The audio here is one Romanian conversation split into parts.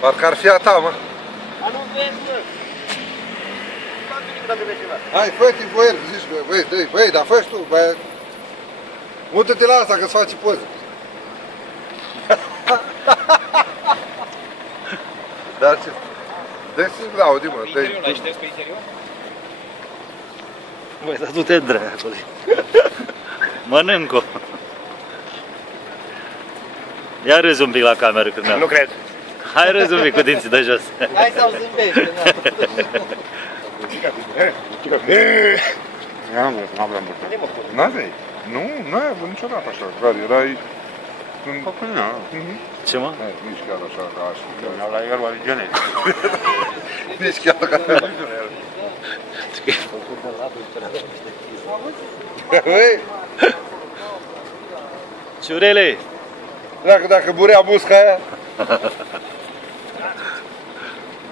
Parcă ar fi a ta, mă. A, nu vezi, mă. Hai, fă-te voier, zici, băi, dar fă-și tu, băi. Mută-te la asta, că-ți faci poze. Dar ce? Dă-ți Claudi, mă. Pe interior, l-ai șters pe interior? Băi, dar du-te dracului. Mănânc-o. Ia râzi un pic la cameră când Nu cred. Hai râzi un pic cu dinții de jos. Hai să-l zâmbește, N-aveam N-aveai? Nu ai avut niciodată așa, clar, erai... Ce, mă? Nici chiar așa, ca așa. La el, la genetic. Nici chiar ca așa. Ciurele! Dacă burea busca aia...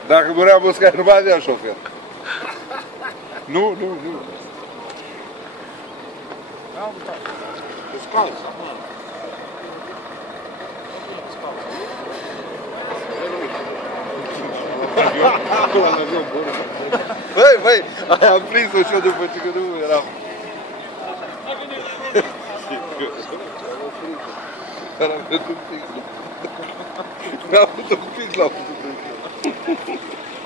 Dacă burea busca aia, nu mai avea șofer. Nu. Descalț. Băi, aia am prins-o și eu după ce că nu eram. Dar am avut un pic. Mi-a avut un pic la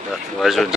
Gata, ajunge.